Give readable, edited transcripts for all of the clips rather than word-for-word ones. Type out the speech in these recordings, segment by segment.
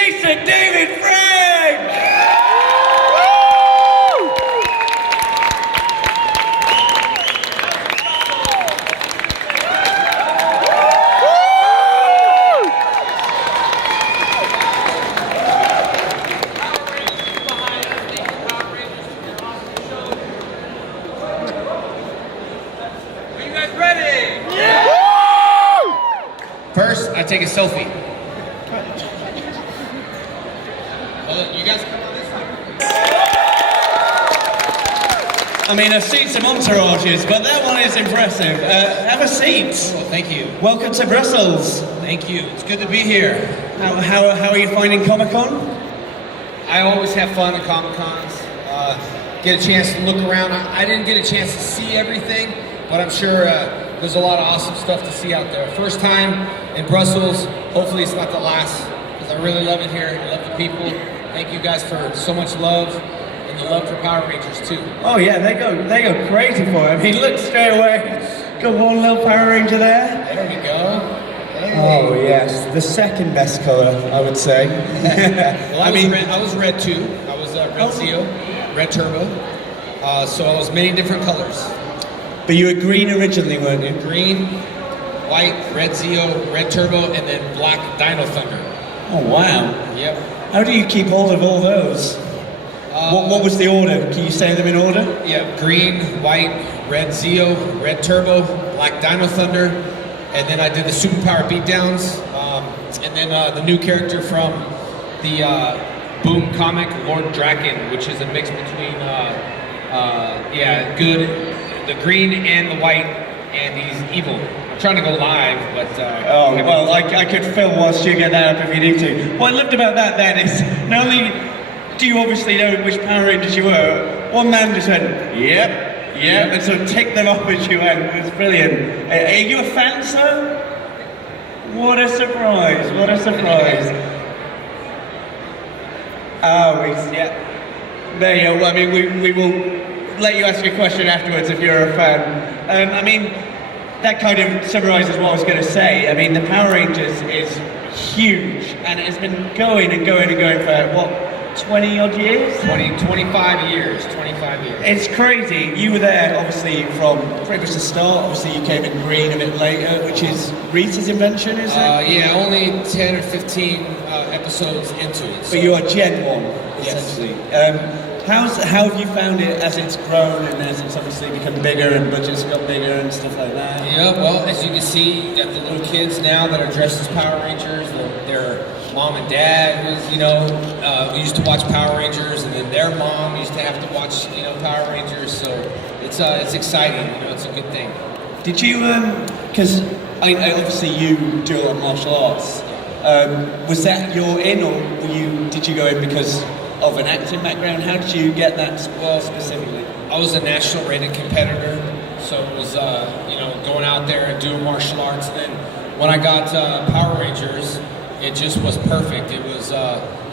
Jason David Frank! Are you guys ready? Yeah! First, I take a selfie. You guys come on this way. I mean, I've seen some entourages, but that one is impressive. Have a seat. Oh, thank you. Welcome to Brussels. Thank you. It's good to be here. How are you finding Comic-Con? I always have fun at Comic-Cons. Get a chance to look around. I didn't get a chance to see everything, but I'm sure there's a lot of awesome stuff to see out there. First time in Brussels. Hopefully it's not the last, because I really love it here. I love the people. Thank you guys for so much love, and the love for Power Rangers too. Oh yeah, they go crazy for it. I mean, look straight away. Got one little Power Ranger there. There we go. Hey. Oh yes, the second best color, I would say. Well, I was red too. I was red Zeo, red Turbo. So I was many different colors. But you were green originally, weren't you? Green, white, red Zeo, red Turbo, and then black Dino Thunder. Oh wow. Yep. How do you keep hold of all those? What was the order? Can you say them in order? Yeah, green, white, red Zeo, red Turbo, black Dino Thunder, and then I did the superpower beatdowns, and then the new character from the Boom comic, Lord Draken, which is a mix between, the green and the white, and he's evil. I'm trying to go live, but... I could film whilst you get that up if you need to. What I loved about that then is, not only do you obviously know which Power Rangers you were, one man just went, yep, and sort of ticked them off as you went. It was brilliant. Are you a fan, sir? What a surprise, what a surprise. There you go. I mean, we will let you ask your question afterwards if you're a fan. I mean, that kind of summarises what I was going to say. I mean, the Power Rangers is huge, and it has been going and going and going for, what, 20 odd years? 25 years. It's crazy. You were there, obviously, from pretty much the start. Obviously, you came in green a bit later, which is Rita's invention, is it? Yeah, only 10 or 15 episodes into it. So. But you are Gen 1, essentially. Yes. How have you found it as it's grown and as it's obviously become bigger and budgets got bigger and stuff like that? Yeah, well, as you can see, you got the little kids now that are dressed as Power Rangers. Their mom and dad was, we used to watch Power Rangers, and then their mom used to have to watch, Power Rangers. So it's exciting. It's a good thing. Did you? Because obviously you do a lot of martial arts. Was that your in, or did you go in because of an acting background? How did you get that specifically? I was a national rated competitor, so it was going out there and doing martial arts. And then when I got Power Rangers, it just was perfect. It was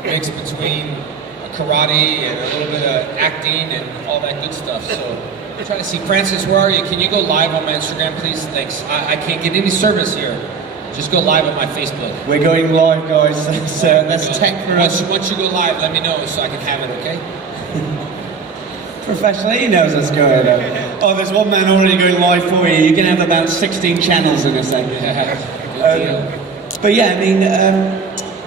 mixed between karate and a little bit of acting and all that good stuff. So I'm trying to see, Francis, where are you? Can you go live on my Instagram, please? Thanks. I can't get any service here. Just go live on my Facebook. We're going live, guys. That's tech for us. Once you go live, let me know so I can have it, okay? Professionally, he knows what's going on. Oh, there's one man already going live for you. You can have about 16 channels in a second. Good deal. But yeah, I mean,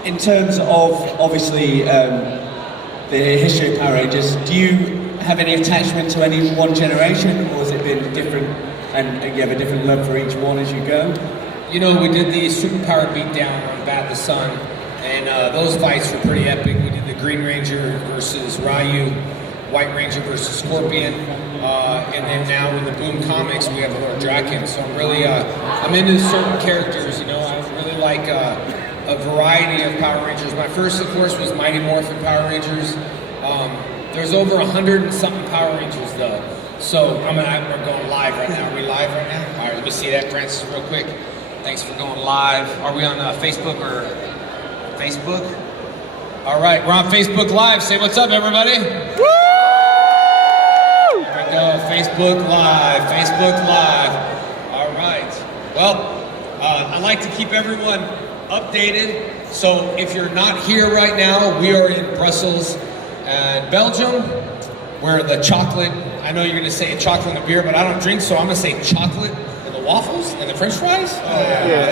in terms of, obviously, the history of Power Rangers, do you have any attachment to any one generation, or has it been different, and you have a different love for each one as you go? We did the superpower beatdown on Bat the Sun, and those fights were pretty epic. We did the Green Ranger versus Ryu, White Ranger versus Scorpion, and then now with the Boom comics, we have Lord Draken. So I'm really, I'm into certain characters, I really like a variety of Power Rangers. My first, of course, was Mighty Morphin Power Rangers. There's over 100 and something Power Rangers, though. So we're going live right now. Are we live right now? All right, let me see that, Francis, real quick. Thanks for going live. Are we on Facebook or Facebook? All right, we're on Facebook Live. Say what's up, everybody. Woo! There we go, Facebook Live, Facebook Live. All right. Well, I like to keep everyone updated. So if you're not here right now, we are in Brussels, Belgium, where the chocolate, I know you're gonna say chocolate and a beer, but I don't drink, so I'm gonna say chocolate and the waffles and the french fries?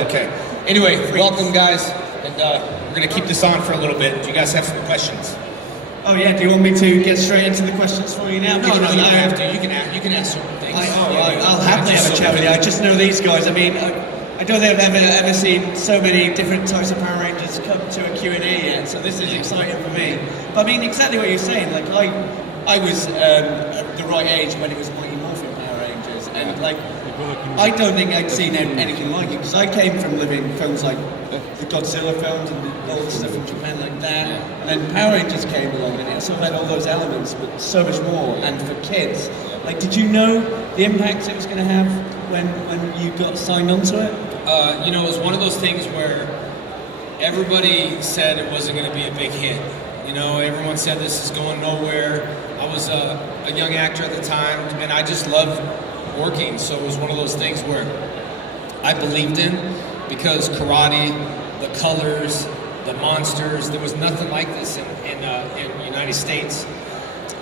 Okay. Anyway, welcome guys, and we're gonna keep this on for a little bit. Do you guys have some questions? Oh yeah, do you want me to get straight into the questions for you now? No, you don't have to. You can ask certain things. I'll happily have a chat with you. I just know these guys. I mean, I don't think I've ever seen so many different types of Power Rangers come to a Q&A yet, so this is exciting for me. But I mean, exactly what you're saying. Like, I was at the right age when it was Mighty Morphin Power Rangers, and like, I don't think I'd seen anything like it, because I came from living films like the Godzilla films and all the stuff from Japan like that, and then Power Rangers came along and it sort of had all those elements, but so much more, and for kids. Like, did you know the impact it was going to have when you got signed onto it? You know, it was one of those things where everybody said it wasn't going to be a big hit. You know, everyone said this is going nowhere. I was a young actor at the time, and I just loved working, so it was one of those things where I believed in, because karate, the colors, the monsters, there was nothing like this in the United States.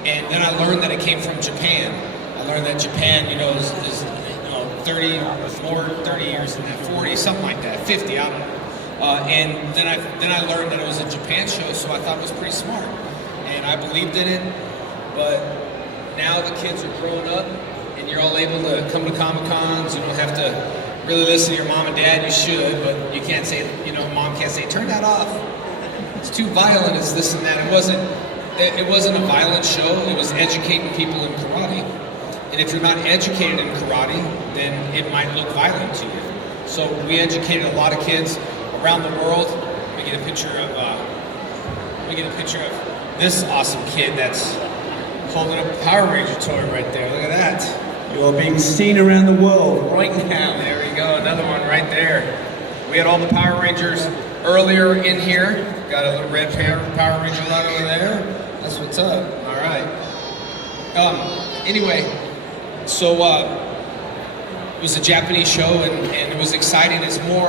And then I learned that it came from Japan. I learned that Japan, you know, is 30 years in that, 40, something like that, 50, I don't know. And then I learned that it was a Japan show, so I thought it was pretty smart. And I believed in it, but now the kids are growing up, and you're all able to come to Comic-Cons. You don't have to really listen to your mom and dad. You should, but you can't say, you know, mom can't say, turn that off. It's too violent, it's this and that. It wasn't a violent show, it was educating people in karate. And if you're not educated in karate, then it might look violent to you. So we educated a lot of kids around the world. We get a picture of this awesome kid that's holding up a Power Ranger toy right there. Look at that. You're being seen around the world right now. There we go, another one right there. We had all the Power Rangers earlier in here. Got a little red Power Ranger lot over there. That's what's up. All right. Anyway, so it was a Japanese show, and it was exciting. It's more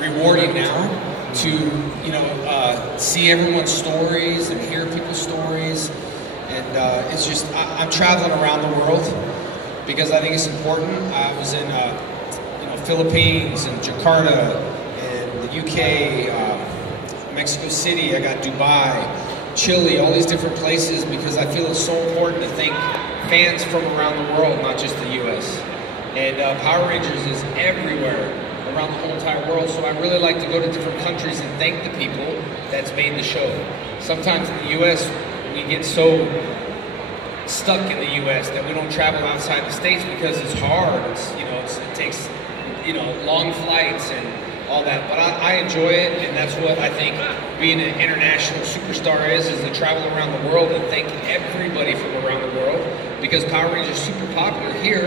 rewarding now to, you know, see everyone's stories and hear people's stories. And it's just, I'm traveling around the world because I think it's important. I was in, Philippines and Jakarta and the UK, Mexico City. I got Dubai, Chile, all these different places, because I feel it's so important to thank fans from around the world, not just the US. And Power Rangers is everywhere around the whole entire world, so I really like to go to different countries and thank the people that's made the show. Sometimes in the US, we get so stuck in the US that we don't travel outside the States because it's hard. It takes, long flights and all that. But I enjoy it, and that's what I think being an international superstar is to travel around the world and thank everybody from around the world, because Power Rangers is super popular here.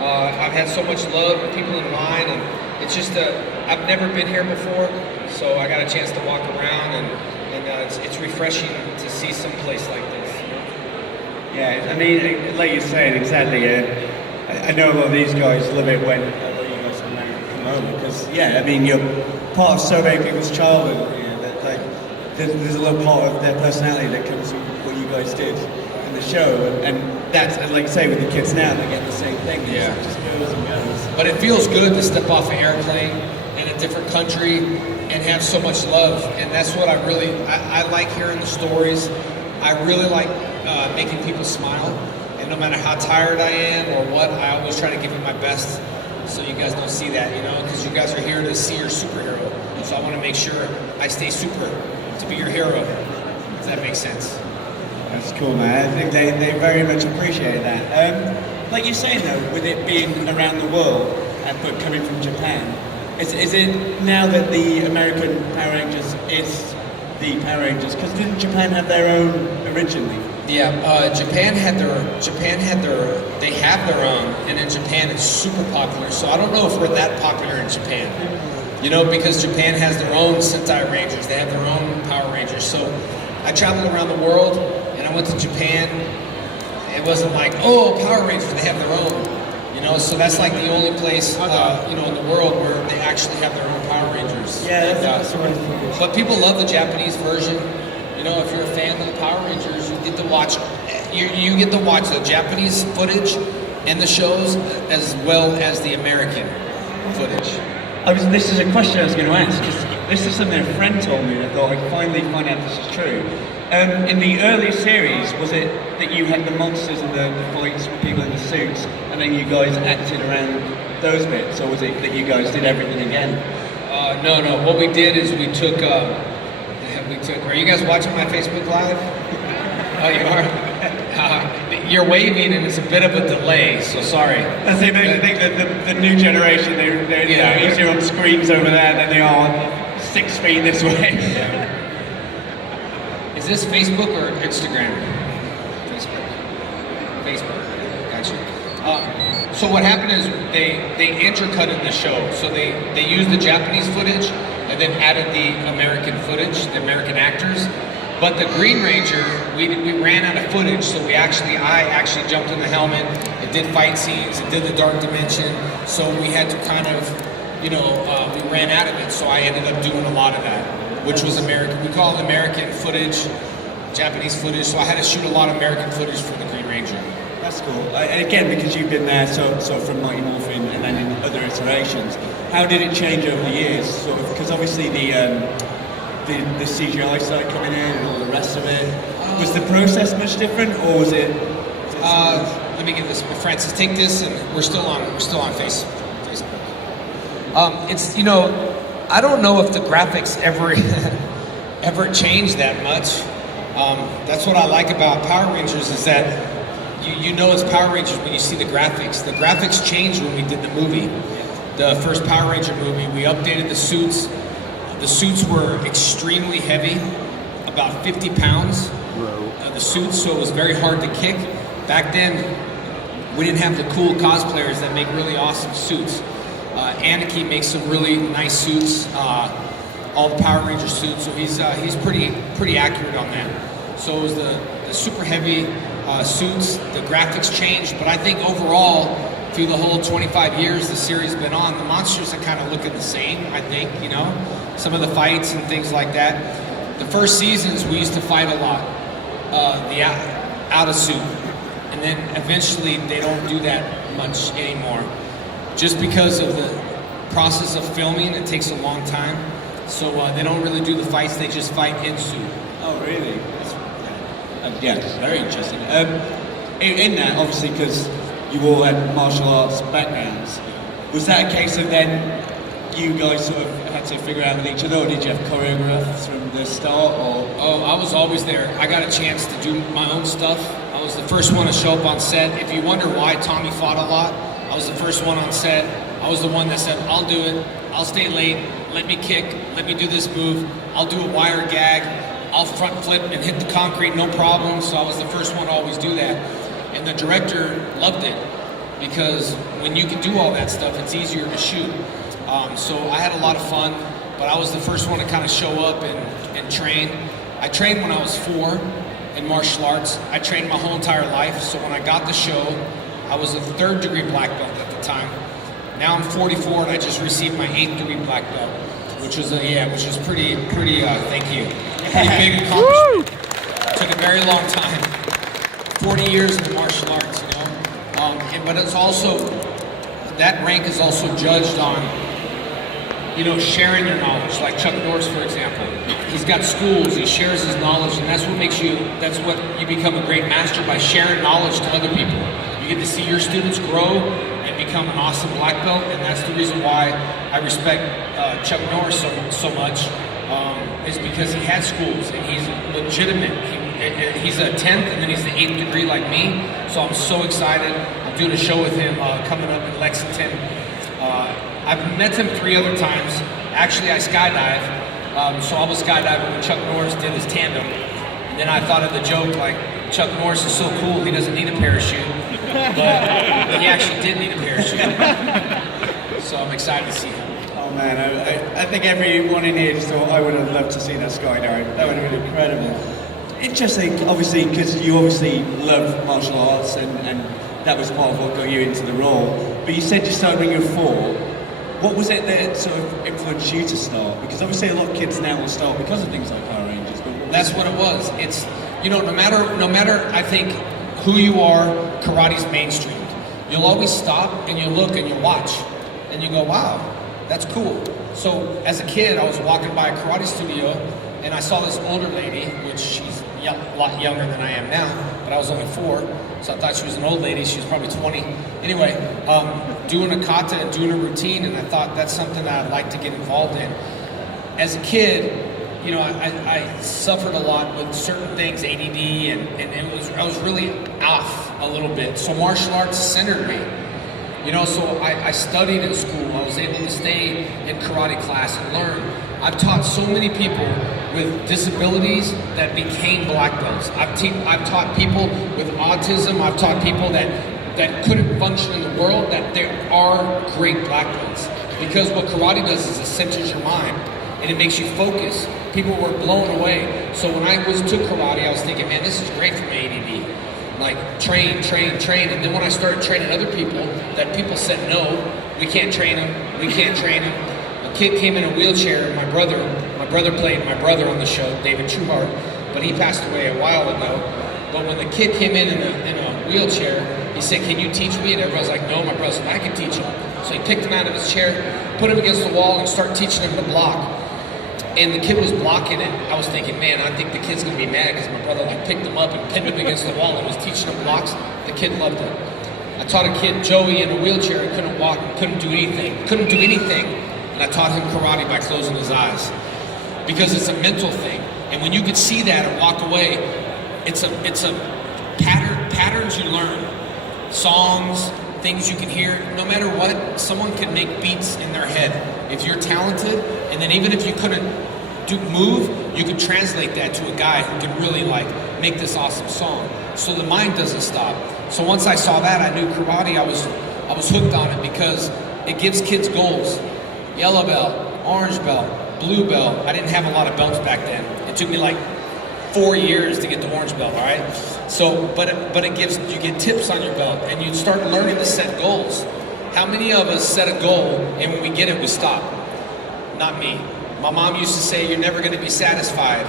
I've had so much love with people in line, and it's just I've never been here before, so I got a chance to walk around, and it's refreshing to see some place like this. Yeah, I mean, like you're saying, exactly. I know a lot of these guys love it when you guys come home, because I mean, you're part of so many people's childhood. That there's a little part of their personality that comes from what you guys did in the show, and that's, like you say, with the kids now, they get the same thing. Yeah. It just goes and goes. But it feels good to step off an airplane in a different country and have so much love, and that's what I like hearing the stories. I really like making people smile, and no matter how tired I am or what, I always try to give it my best, so you guys don't see that, because you guys are here to see your superhero. So I want to make sure I stay super to be your hero. Does that make sense? That's cool, man. I think they very much appreciate that. Like you're saying though, with it being around the world, but coming from Japan, is it now that the American Power Rangers is the Power Rangers? Because didn't Japan have their own originally? Yeah, Japan had their own, and in Japan it's super popular. So I don't know if we're that popular in Japan, because Japan has their own Sentai Rangers, they have their own Power Rangers. So I traveled around the world, and I went to Japan. It wasn't like, oh, Power Rangers, they have their own. You know, so that's like the only place, you know, in the world where they actually have their own Power Rangers. Yeah, And, that's the right thing. but people love the Japanese version. You know, if you're a fan of the Power Rangers, you get to watch. You get to watch the Japanese footage and the shows as well as the American footage. This is a question I was going to ask, because this is something a friend told me, and I thought I'd finally find out if this is true. In the earlier series, was it that you had the monsters and the fights with people in the suits, and then you guys acted around those bits, or was it that you guys did everything again? No. What we did is we took. Are you guys watching my Facebook Live? Oh, you are. You're waving, and it's a bit of a delay. So sorry. I think that the new generation, they're easier on screens over there than they are 6 feet this way. Is this Facebook or Instagram? Facebook. Gotcha. So what happened is they intercutted the show. So they used the Japanese footage and then added the American footage, the American actors. But the Green Ranger, we ran out of footage, so I actually jumped in the helmet. It did fight scenes. It did the Dark Dimension. So we had to kind of, you know, we ran out of it. So I ended up doing a lot of that, which was American. We call it American footage, Japanese footage. So I had to shoot a lot of American footage for the Green Ranger. That's cool. And again, because you've been there, so from Mighty Morphin and then in other iterations, how did it change over the years? Sort of, because obviously the CGI started coming in and all the rest of it. Was the process much different, or was it? Let me get this, Francis. Take this, and we're still on Facebook. It's, you know, I don't know if the graphics ever changed that much. That's what I like about Power Rangers is that you know it's Power Rangers when you see the graphics. The graphics changed when we did the movie, the first Power Ranger movie. We updated the suits. The suits were extremely heavy, about 50 pounds, the suits, so it was very hard to kick. Back then, we didn't have the cool cosplayers that make really awesome suits. Aniki makes some really nice suits, all the Power Ranger suits, so he's pretty accurate on that. So it was the super heavy suits, the graphics changed, but I think overall, through the whole 25 years the series has been on, the monsters are kind of looking the same, I think, you know? Some of the fights and things like that. The first seasons, we used to fight a lot, the out of suit. And then eventually they don't do that much anymore. Just because of the process of filming, it takes a long time. So they don't really do the fights, they just fight in suit. Oh, really? Yeah, very interesting. In that, obviously, because you all had martial arts backgrounds, was that a case of then you guys sort of had to figure out with each other, or did you have choreographs from the start? Or I was always there. I got a chance to do my own stuff. I was the first one to show up on set. If you wonder why Tommy fought a lot, I was the first one on set. I was the one that said, I'll do it, I'll stay late, let me kick, let me do this move, I'll do a wire gag, I'll front flip and hit the concrete, no problem. So I was the first one to always do that. And the director loved it, because when you can do all that stuff, it's easier to shoot. So I had a lot of fun, but I was the first one to kind of show up and train. I trained when I was 4 in martial arts. I trained my whole entire life, so when I got the show, I was a 3rd degree black belt at the time. Now I'm 44 and I just received my 8th degree black belt, which was pretty, thank you, pretty big accomplishment. Took a very long time, 40 years in martial arts, you know. But it's also, that rank is also judged on, you know, sharing your knowledge. Like Chuck Norris, for example, he's got schools, he shares his knowledge, and that's what you become a great master, by sharing knowledge to other people. You get to see your students grow and become an awesome black belt, and that's the reason why I respect Chuck Norris so much, is because he had schools and he's legitimate. He's a 10th and then he's the 8th degree like me, so I'm so excited. I'm doing a show with him coming up in Lexington. I've met him 3 other times. Actually, I skydive, so I was skydiving when Chuck Norris did his tandem. And then I thought of the joke, like, Chuck Norris is so cool, he doesn't need a parachute. But he actually did need a parachute. So I'm excited to see him. oh man, I think everyone in here just thought I would have loved to see that skydive. That would have been incredible. Interesting, obviously, because you obviously love martial arts, and that was part of what got you into the role. but you said you started when you were 4. What was it that sort of influenced you to start? Because obviously a lot of kids now will start because of things like Power Rangers. But That's what it was. It's, you know, no matter, I think, who you are, karate's mainstreamed. You'll always stop and you look and you watch and you go, wow, that's cool. So as a kid, I was walking by a karate studio and I saw this older lady, which she's a lot younger than I am now, but I was only 4, so I thought she was an old lady. She was probably 20. Anyway, doing a kata and doing a routine, and I thought that's something that I'd like to get involved in. As a kid, you know, I suffered a lot with certain things, ADD, and I was really off a little bit. So martial arts centered me. You know, so I studied in school. I was able to stay in karate class and learn. I've taught so many people with disabilities that became black belts. I've taught people with autism. I've taught people that couldn't function in the world, that there are great black belts. Because what karate does is it centers your mind and it makes you focus. People were blown away. So when I took karate, I was thinking, man, this is great for my ADD. Like train. And then when I started training other people, that people said, no, we can't train them. We can't train them. A kid came in a wheelchair, and my brother played my brother on the show, David Trueheart, but he passed away a while ago. But when the kid came in a wheelchair, he said, can you teach me? And everybody's like, no, my brother said, I can teach him. So he picked him out of his chair, put him against the wall, and started teaching him to block. And the kid was blocking it. I was thinking, man, I think the kid's gonna be mad because my brother like picked him up and pinned him against the wall and was teaching him blocks. The kid loved it. I taught a kid, Joey, in a wheelchair and couldn't walk and couldn't do anything. And I taught him karate by closing his eyes. Because it's a mental thing. And when you could see that and walk away, it's a patterns you learn. Songs, things you can hear. No matter what, someone can make beats in their head. If you're talented, and then even if you couldn't move, you could translate that to a guy who can really like make this awesome song. So the mind doesn't stop. So once I saw that, I knew karate. I was hooked on it because it gives kids goals. Yellow belt, orange belt, blue belt. I didn't have a lot of belts back then. It took me like 4 years to get the orange belt, all right? So, but it gives, you get tips on your belt and you start learning to set goals. How many of us set a goal and when we get it, we stop? Not me. My mom used to say, you're never gonna be satisfied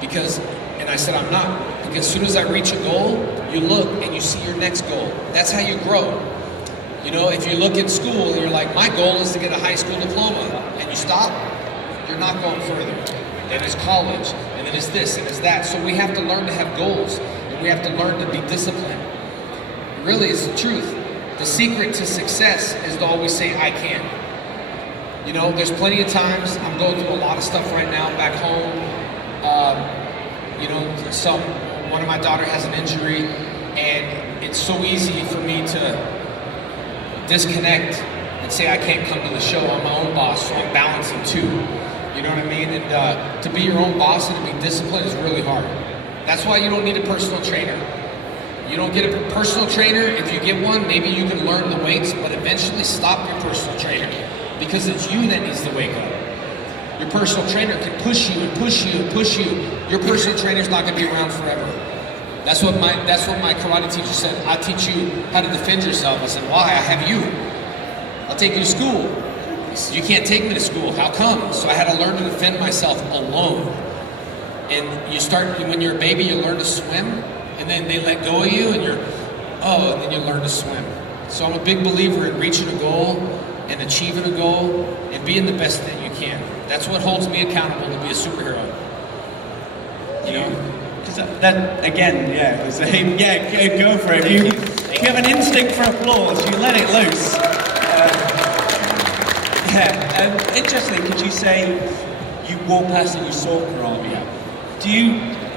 and I said, I'm not. Because as soon as I reach a goal, you look and you see your next goal. That's how you grow. You know, if you look at school and you're like, my goal is to get a high school diploma, and you stop, you're not going further. Then it's college, and then it's this, and it's that. So we have to learn to have goals, and we have to learn to be disciplined. Really, it's the truth. The secret to success is to always say, I can. You know, there's plenty of times, I'm going through a lot of stuff right now back home. You know, one of my daughter has an injury, and it's so easy for me to disconnect and say I can't come to the show. I'm my own boss, so I'm balancing too. You know what I mean? And to be your own boss and to be disciplined is really hard. That's why you don't need a personal trainer. You don't get a personal trainer. If you get one, maybe you can learn the weights, but eventually stop your personal trainer because it's you that needs to wake up. Your personal trainer can push you and push you and push you. Your personal trainer's not going to be around forever. That's what my karate teacher said. I'll teach you how to defend yourself. I said, why? I have you. I'll take you to school. He said, you can't take me to school. How come? So I had to learn to defend myself alone. And you start, when you're a baby, you learn to swim, and then they let go of you, and and then you learn to swim. So I'm a big believer in reaching a goal and achieving a goal and being the best that you can. That's what holds me accountable to be a superhero. You know? That again, yeah, it was go for it. If you have an instinct for applause, you let it loose. Interesting, because you say you walked past and you saw karate.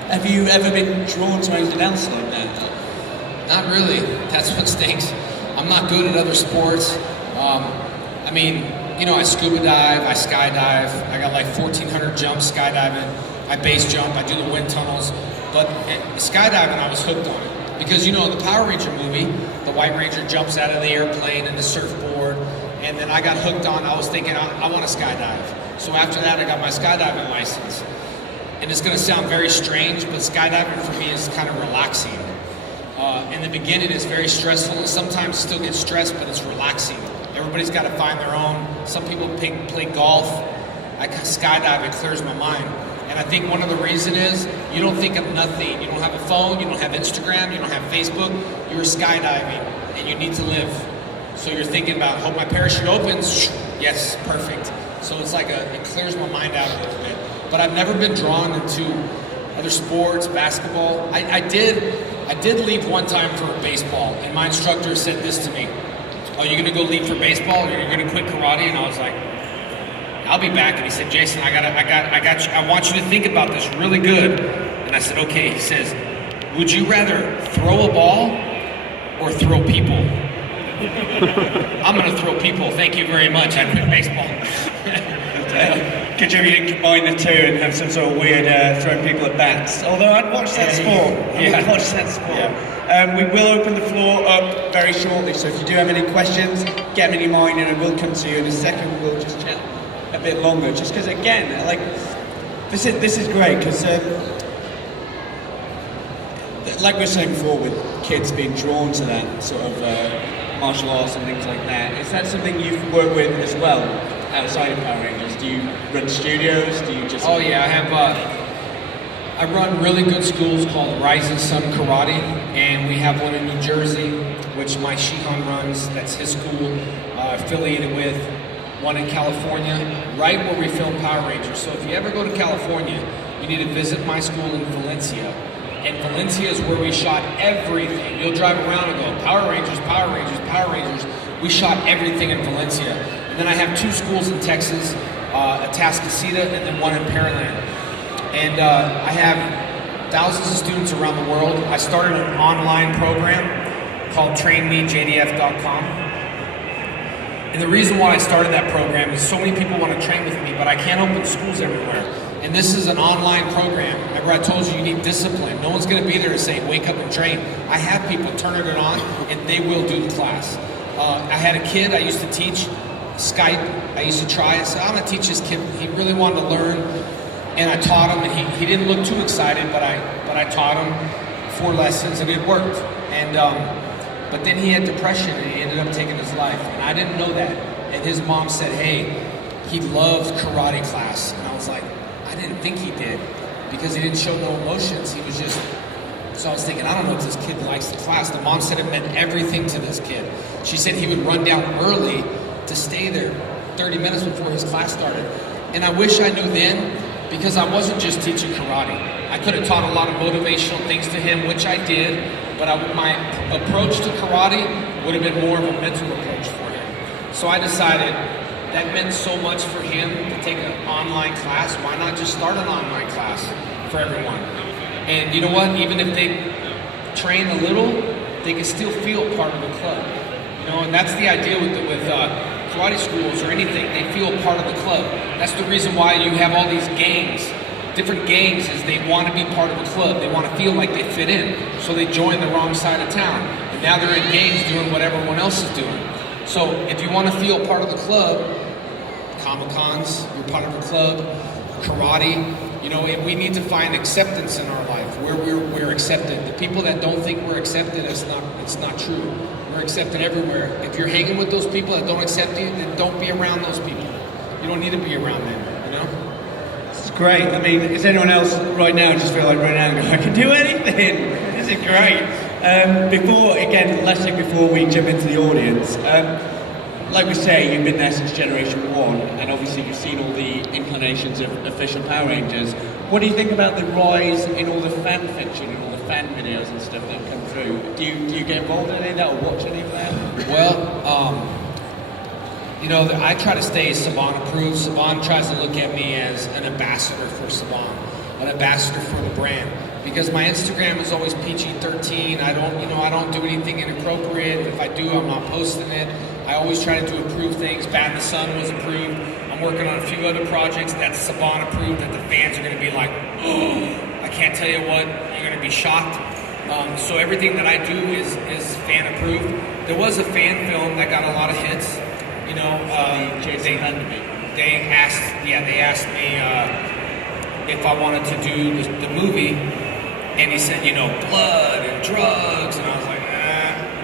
Have you ever been drawn to anything else like that? Not really. That's what stinks. I'm not good at other sports. I mean, you know, I scuba dive, I skydive. I got like 1,400 jumps skydiving. I base jump, I do the wind tunnels. But skydiving, I was hooked on it. Because, you know, the Power Ranger movie, the White Ranger jumps out of the airplane and the surfboard. And then I got hooked on, I was thinking, I want to skydive. So after that, I got my skydiving license. And it's going to sound very strange, but skydiving for me is kind of relaxing. In the beginning, it's very stressful, and sometimes still get stressed, but it's relaxing. Everybody's got to find their own. Some people play golf. I skydive, it clears my mind. And I think one of the reasons is you don't think of nothing. You don't have a phone, you don't have Instagram, you don't have Facebook. You're skydiving, and you need to live. So you're thinking about, hope my parachute opens. Yes, perfect. So it's like it clears my mind out a little bit. But I've never been drawn into other sports, basketball. I did leave one time for baseball, and my instructor said this to me: "Oh, you're gonna go leave for baseball, or you're gonna quit karate?" And I was like, "I'll be back." And he said, "Jason, I got you. I want you to think about this really good." And I said, "Okay." He says, "Would you rather throw a ball or throw people?" I'm gonna throw people. Thank you very much. I quit baseball. Could you even combine the two and have some sort of weird throwing people at bats? Although I'd watch that sport. I'd watch that sport. Yeah. We will open the floor up very shortly, so if you do have any questions, get them in your mind and I will come to you in a second. We'll just chat a bit longer, just because again, like, this is great, because like we were saying before, with kids being drawn to that sort of martial arts and things like that, is that something you've worked with as well? Outside of Power Rangers, do you run studios? Do you just? Oh yeah, I have. I run really good schools called Rising Sun Karate, and we have one in New Jersey, which my Shihan runs. That's his school, affiliated with one in California, right where we film Power Rangers. So if you ever go to California, you need to visit my school in Valencia. And Valencia is where we shot everything. You'll drive around and go, Power Rangers, Power Rangers, Power Rangers. We shot everything in Valencia. And then I have two schools in Texas, Atascocita and then one in Pearland. And I have thousands of students around the world. I started an online program called TrainMeJDF.com. And the reason why I started that program is so many people want to train with me, but I can't open schools everywhere. And this is an online program. Remember I told you need discipline. No one's going to be there to say, wake up and train. I have people turning it on, and they will do the class. I had a kid I used to teach Skype. I used to try it. So I'm going to teach this kid. He really wanted to learn, and I taught him, and he didn't look too excited, but I taught him 4 lessons, and it worked. And but then he had depression, and he ended up taking his life, and I didn't know that. And his mom said, hey, he loved karate class. And I was like, I didn't think he did, because he didn't show no emotions. He was just, so I was thinking, I don't know if this kid likes the class. The mom said it meant everything to this kid. She said he would run down early to stay there 30 minutes before his class started. And I wish I knew then, because I wasn't just teaching karate. I could have taught a lot of motivational things to him, which I did, but my approach to karate would have been more of a mental approach for him. So I decided that meant so much for him to take an online class. Why not just start an online class for everyone? And you know what? Even if they train a little, they can still feel part of the club. You know, and that's the idea with karate schools or anything. They feel part of the club. That's the reason why you have all these gangs. Different gangs is they want to be part of the club. They want to feel like they fit in. So they join the wrong side of town. And now they're in gangs doing what everyone else is doing. So if you want to feel part of the club, Comic-Cons, you're part of the club, karate, you know, we need to find acceptance in our life, where we're accepted. The people that don't think we're accepted, it's not true. We're accepted everywhere. If you're hanging with those people that don't accept you, then don't be around those people. You don't need to be around them, you know? It's great. I mean, is anyone else right now just feel like right now, I can do anything? This is great. Lastly, before we jump into the audience, like we say, you've been there since Generation 1, and obviously you've seen all the inclinations of official Power Rangers. What do you think about the rise in all the fan fiction and all the fan videos and stuff that come through? Do you get involved in any of that or watch any of that? Well, you know, I try to stay Saban approved. Saban tries to look at me as an ambassador for Saban, an ambassador for the brand. Because my Instagram is always PG-13. I don't do anything inappropriate. If I do, I'm not posting it. I always try to improve things. Bad in the Sun was approved. I'm working on a few other projects that's Saban approved that the fans are going to be like, oh, I can't tell you what, you're going to be shocked. So everything that I do is fan approved. There was a fan film that got a lot of hits. You know, they asked me if I wanted to do the movie, and he said, you know, blood and drugs, and I was like,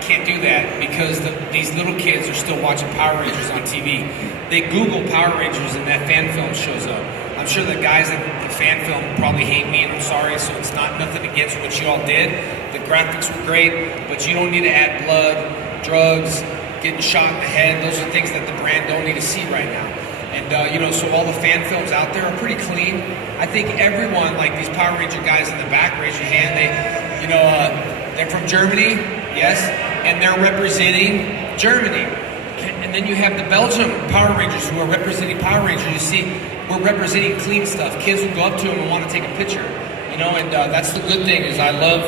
can't do that, because these little kids are still watching Power Rangers on TV. They Google Power Rangers and that fan film shows up. I'm sure the guys at the fan film probably hate me, and I'm sorry, so it's not nothing against what you all did. The graphics were great, but you don't need to add blood, drugs, getting shot in the head. Those are things that the brand don't need to see right now. And, you know, so all the fan films out there are pretty clean. I think everyone, like these Power Ranger guys in the back, raise your hand, they're from Germany, yes, and they're representing Germany. And then you have the Belgium Power Rangers who are representing Power Rangers. You see, we're representing clean stuff. Kids will go up to them and want to take a picture, you know, and that's the good thing, is I love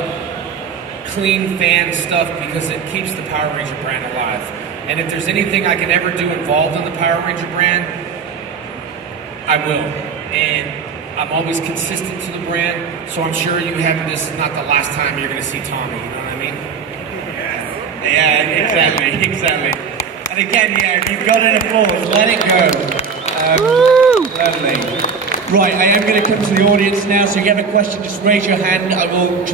clean fan stuff because it keeps the Power Ranger brand alive. And if there's anything I can ever do involved in the Power Ranger brand, I will. And I'm always consistent to the brand, so I'm sure this is not the last time you're going to see Tommy, you know what I mean? Yeah, exactly. And again, yeah, you've got an applause, let it go. Lovely. Right, I am going to come to the audience now, so if you have a question, just raise your hand. I will try